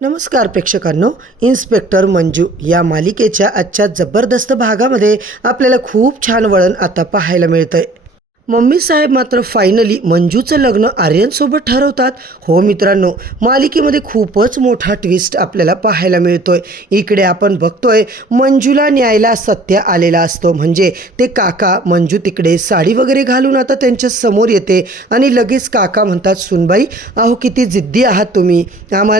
नमस्कार प्रेक्षकांनो, इन्स्पेक्टर मंजू या मालिकेच्या आजच्या जबरदस्त भागामध्ये आपल्याला खूप छान वळण आता पाहायला मिळतंय। मम्मी साहेब मात्र फायनली मंजूचं लग्न आर्यनसोबत ठरवतात। हो मित्रांनो, मालिकेमध्ये खूपच मोठा ट्विस्ट आपल्याला पाहायला मिळतोय। इकडे आपण बघतोय मंजूला न्यायला सत्य आलेला असतो, म्हणजे ते काका मंजू तिकडे साडी वगैरे घालून आता त्यांच्या समोर येते आणि लगेच काका म्हणतात, सुनबाई अहो किती जिद्दी आहात तुम्ही,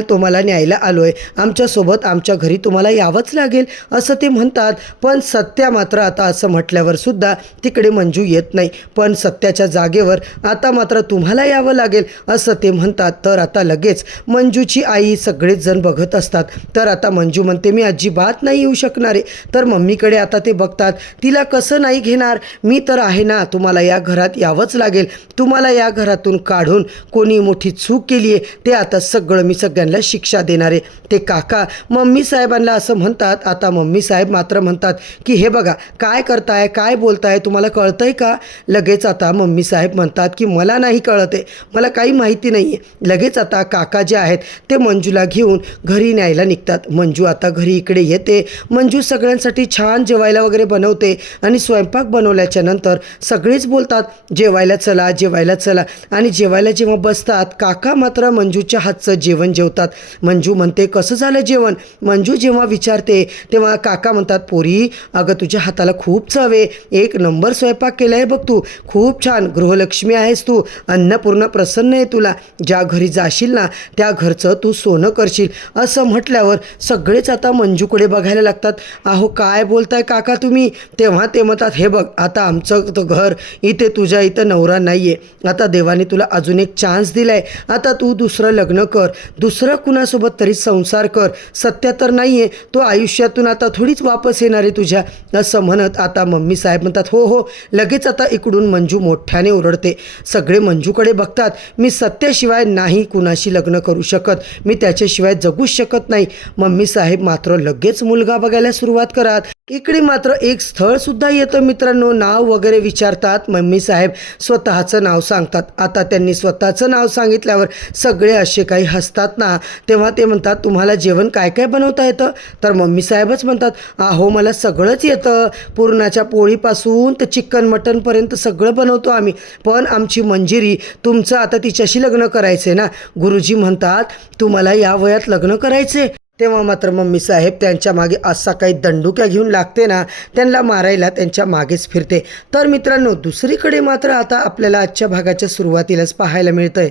तुम्हाला न्यायला आलोय, आमच्यासोबत आमच्या घरी तुम्हाला यावंच लागेल असं ते म्हणतात। पण सत्या मात्र आता असं म्हटल्यावर सुद्धा तिकडे मंजू येत नाही, पण सत्याच्या जागेवर आता मात्र तुम्हाला यावं लागेल असं ते म्हणतात। तर आता लगेच मंजूची आई सगळेच जण बघत असतात। तर आता मंजू म्हणते, मी अजिबात नाही येऊ शकणार आहे। तर मम्मीकडे आता ते बघतात, तिला कसं नाही घेणार, मी तर आहे ना, तुम्हाला या घरात यावंच लागेल, तुम्हाला या घरातून काढून कोणी मोठी चूक केली आहे ते आता सगळं मी सगळ्यांना शिक्षा देणार आहे। ते काका मम्मी साहेबांना असं म्हणतात। आता मम्मी साहेब मात्र म्हणतात की हे बघा काय करताय, काय बोलताय, तुम्हाला कळतंय का? लगेच आता मम्मी साहेब म्हणतात की मला नाही कळत आहे, मला काही माहिती नाही आहे। लगेच आता काका जे आहेत ते मंजूला घेऊन घरी न्यायला निघतात। मंजू आता घरी इकडे येते। मंजू सगळ्यांसाठी छान जेवायला वगैरे बनवते आणि स्वयंपाक बनवल्याच्या नंतर सगळेच बोलतात, जेवायला चला, जेवायला चला। आणि जेवायला जेव्हा बसतात, काका मात्र मंजूच्या हातचं जेवण जेवतात। मंजू म्हणते, कसं झालं जेवण? मंजू जेव्हा विचारते तेव्हा काका म्हणतात, पोरी अगं तुझ्या हाताला खूप चव आहे, एक नंबर स्वयंपाक केला आहे बघ तू, खूप छान, गृहलक्ष्मी आहेस तू, अन्नपूर्णा प्रसन्न आहे तुला, ज्या घरी जाशील ना त्या घरचं तू सोनं करशील असं म्हटल्यावर सगळेच आता मंजूकडे बघायला लागतात। अहो काय बोलताय काका तुम्ही? तेव्हा ते म्हणतात, हे बघ आता आमचं घर इथे, तुझ्या इथं नवरा नाही आहे, आता देवाने तुला अजून एक चान्स दिला आहे, आता तू दुसरं लग्न कर, दुसरं कुणासोबत तरी संसार कर, सत्य तर नाही आहे, तो आयुष्यातून आता थोडीच वापस येणार आहे तुझ्या असं म्हणत आता मम्मी साहेब म्हणतात, हो हो। लगेच आता इकडून मंजू मोठ्याने ओरडते। सगळे मंजूकडे बघतात, मी सत्याशिवाय नाही कुणाशी लग्न करू शकत, मी त्याच्याशिवाय जगूच शकत नाही। मम्मी साहेब मात्र लगेच मुलगा बघायला सुरुवात करतात। इकडे मात्र एक स्थळ सुद्धा येतं मित्रांनो, नाव वगैरे विचारतात। मम्मी साहेब स्वतःचं नाव सांगतात। आता त्यांनी स्वतःचं नाव सांगितल्यावर सगळे असे काही हसतात ना, तेव्हा ते म्हणतात, तुम्हाला जेवण काय काय बनवता येतं? तर मम्मी साहेबच म्हणतात, अहो मला सगळंच येतं, पुरणाच्या पोळीपासून तर चिकन मटनपर्यंत सगळं बनवतो आम्ही, पण आमची मंजिरी, तुमचं आता तिच्याशी लग्न करायचं आहे ना, गुरुजी म्हणतात तुम्हाला या वयात लग्न करायचे। तेव्हा मात्र मम्मी साहेब त्यांच्या मागे असा काही दंडुक्या घेऊन लागते ना, त्यांना मारायला त्यांच्या मागेच फिरते। तर मित्रांनो, दुसरीकडे मात्र आता आपल्याला आजच्या भागाच्या सुरुवातीलाच पाहायला मिळतंय,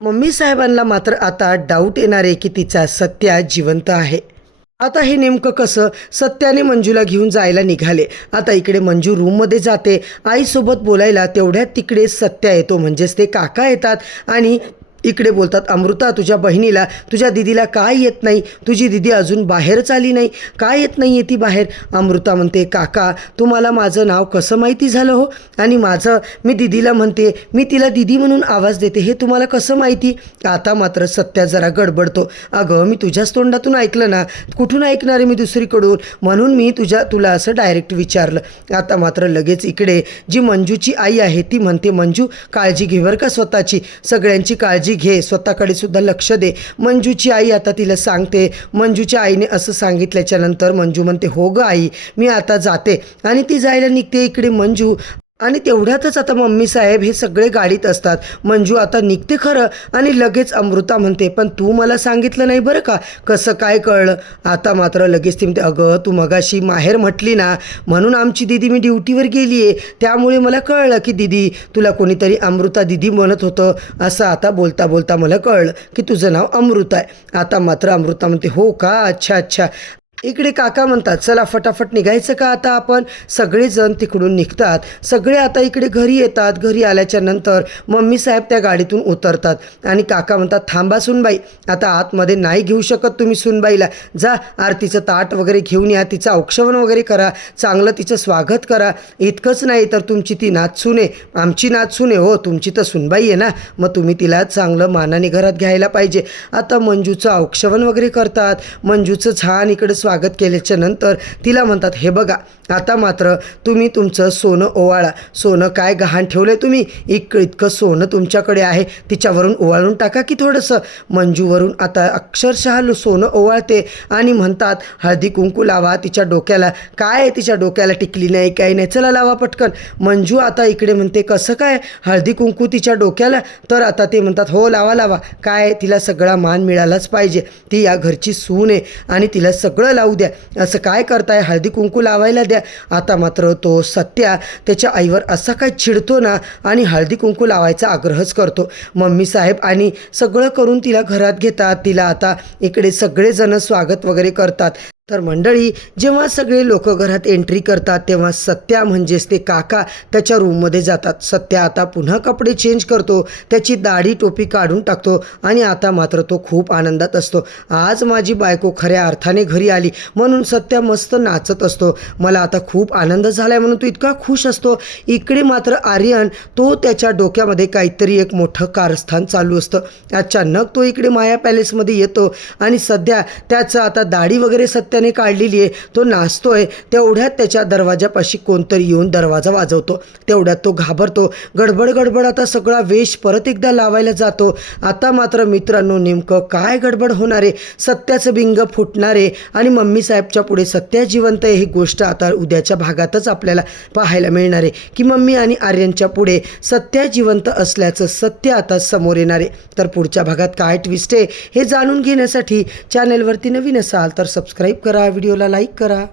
मम्मी साहेबांना मात्र आता डाऊट येणार आहे की तिचा सत्या जिवंत आहे। आता हे नेमकं कसं? सत्याने मंजूला घेऊन जायला निघाले। आता इकडे मंजू रूममध्ये जाते आईसोबत बोलायला, तेवढ्यात तिकडे सत्या येतो, म्हणजेच ते काका येतात आणि इकडे बोलतात, अमृता तुझ्या बहिणीला, तुझ्या दिदीला काय येत नाही? तुझी दिदी अजून बाहेरच आली नाही, काय येत नाही आहे ती बाहेर? अमृता म्हणते, काका तुम्हाला माझं नाव कसं माहिती झालं हो? आणि मी दिदीला म्हणते, मी तिला दिदी म्हणून आवाज देते, हे तुम्हाला कसं माहिती? आता मात्र सत्या जरा गडबडतो, अगं मी तुझ्याच तोंडातून ऐकलं ना, कुठून ऐकणार आहे मी दुसरीकडून, म्हणून मी तुला असं डायरेक्ट विचारलं। आता मात्र लगेच इकडे जी मंजूची आई आहे ती म्हणते, मंजू काळजी घे बरं का स्वतःची, सगळ्यांची काळजी घे, स्वतःकडे सुद्धा लक्ष दे। मंजूची आई आता तिला सांगते। मंजूच्या आईने असं सांगितल्याच्या नंतर मंजू म्हणते, हो ग आई मी आता जाते, आणि ती जायला निघते इकडे मंजू। आणि तेवढ्यातच आता मम्मी साहेब हे सगळे गाडीत असतात। मंजू आता निघते खरं, आणि लगेच अमृता म्हणते, पण तू मला सांगितलं नाही बरं का, कसं काय कळलं? आता मात्र लगेच ती म्हणते, अगं तू मगाशी माहेर म्हटली ना, म्हणून आमची दिदी, मी ड्युटीवर गेली आहे त्यामुळे मला कळलं की दिदी, तुला कोणीतरी अमृता दिदी म्हणत होतं असं आता बोलता बोलता मला कळलं की तुझं नाव अमृता आहे। आता मात्र अमृता म्हणते, हो का, अच्छा अच्छा। इकडे काका म्हणतात, चला फटाफट निघायचं का आता आपण? सगळेजण तिकडून निघतात, सगळे आता इकडे घरी येतात। घरी आल्याच्या नंतर मम्मी साहेब त्या गाडीतून उतरतात आणि काका म्हणतात, थांबा सुनबाई, आता आतमध्ये नाही घेऊ शकत तुम्ही सुनबाईला, जा आरतीचं ताट वगैरे घेऊन या, तिचं औक्षवण वगैरे करा, चांगलं तिचं स्वागत करा। इतकंच नाही तर तुमची ती नातसून आहे, आमची नातसून आहे हो, तुमची तर सुनबाई आहे ना, मग तुम्ही तिला चांगलं मानाने घरात घ्यायला पाहिजे। आता मंजूचं औक्षवण वगैरे करतात, मंजूचं छान इकडे स्वागत केल्याच्या नंतर तिला म्हणतात, हे बघा आता मात्र तुम्ही तुमचं सोनं ओवाळा. सोनं काय गहाण ठेवलं आहे तुम्ही, इतकं सोनं तुमच्याकडे आहे, तिच्यावरून ओवाळून टाका की थोडंसं. मंजूवरून आता अक्षरशः सोनं ओवाळते आणि म्हणतात, हळदी कुंकू लावा तिच्या डोक्याला. काय तिच्या डोक्याला टिकली नाही, काही नाही, चला लावा पटकन. मंजू आता इकडे म्हणते, कसं काय हळदी कुंकू तिच्या डोक्याला? तर आता ते म्हणतात, हो लावा लावा. काय तिला सगळा मान मिळालाच पाहिजे, ती या घरची सून आहे आणि तिला सगळं लावू द्या. असं काय करताय, हळदी कुंकू लावायला द्या. आता मात्र तो सत्या त्याच्या आईवर असा काय चिडतो ना आणि हळदी कुंकू लावायचा आग्रहच करतो. मम्मी साहेब आणि सगळं करून तिला घरात घेतात. तिला आता इकडे सगळेजण स्वागत वगैरे करतात. तर मंडळी, जेव्हा सगळे लोक घरात एंट्री करतात तेव्हा सत्या म्हणजेच ते काका त्याच्या रूममध्ये जातात. सत्या आता पुन्हा कपडे चेंज करतो, त्याची दाढी टोपी काढून टाकतो आणि आता मात्र तो खूप आनंदात असतो. आज माझी बायको खऱ्या अर्थाने घरी आली म्हणून सत्या मस्त नाचत असतो. मला आता खूप आनंद झाला आहे म्हणून तो इतका खुश असतो. इकडे मात्र आर्यन, तो त्याच्या डोक्यामध्ये काहीतरी एक मोठं कारस्थान चालू असतं. अचानक तो इकडे माया पॅलेसमध्ये येतो आणि सध्या त्याचं आता दाढी वगैरे सत्याने काढलेली आहे, तो नाचतोय. तेवढ्यात त्याच्या दरवाजापाशी कोणतरी येऊन दरवाजा वाजवतो. तेवढ्यात तो घाबरतो. गडबड गडबड आता सगळा वेश परत एकदा लावायला जातो. आता मात्र मित्रांनो, नेमकं काय गडबड होणार आहे, सत्याचं बिंग फुटणार आहे आणि मम्मी साहेबच्या पुढे सत्या जिवंत आहे ही गोष्ट आता उद्याच्या भागातच आपल्याला पाहायला मिळणार आहे की मम्मी आणि आर्यनच्या पुढे सत्या जिवंत असल्याचं सत्य आता समोर येणार आहे. तर पुढच्या भागात काय ट्विस्ट आहे हे जाणून घेण्यासाठी चॅनलवरती नवीन असाल तर सबस्क्राईब करा, व्हिडिओला लाईक करा.